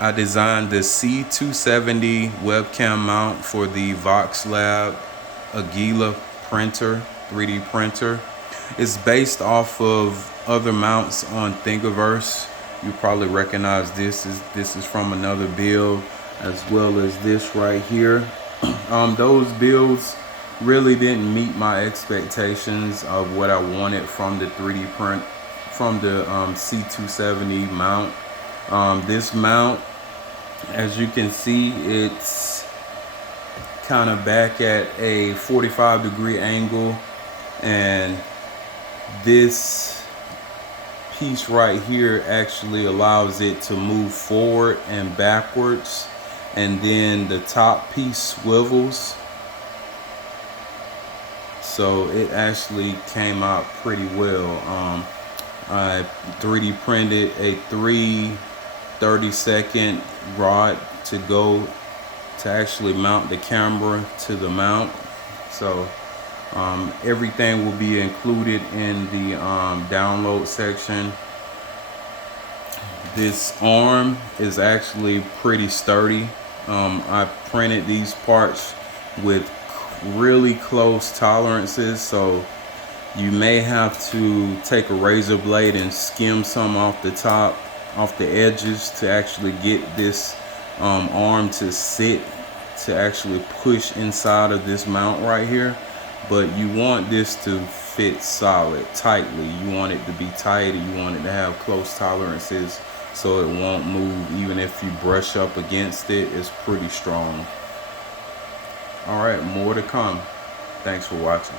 I designed the C270 webcam mount for the Voxelabs Aquila printer, 3D printer. It's based off of other mounts on Thingiverse. You probably recognize this is from another build, as well as this right here. Those builds really didn't meet my expectations of what I wanted from the 3D print, from the C270 mount. This mount, as you can see, it's kind of back at a 45-degree angle, and this piece right here actually allows it to move forward and backwards, and then the top piece swivels, so it actually came out pretty well. I 3D printed a 30-second rod to go to actually mount the camera to the mount. So everything will be included in the download section. This arm is actually pretty sturdy. I printed these parts with really close tolerances, so you may have to take a razor blade and skim some off the top, off the edges, to actually get this arm to sit, to actually push inside of this mount right here. But you want this to fit solid, tightly. You want it to be tight, and you want it to have close tolerances so it won't move. Even if you brush up against it, it's pretty strong. All right, more to come. Thanks for watching.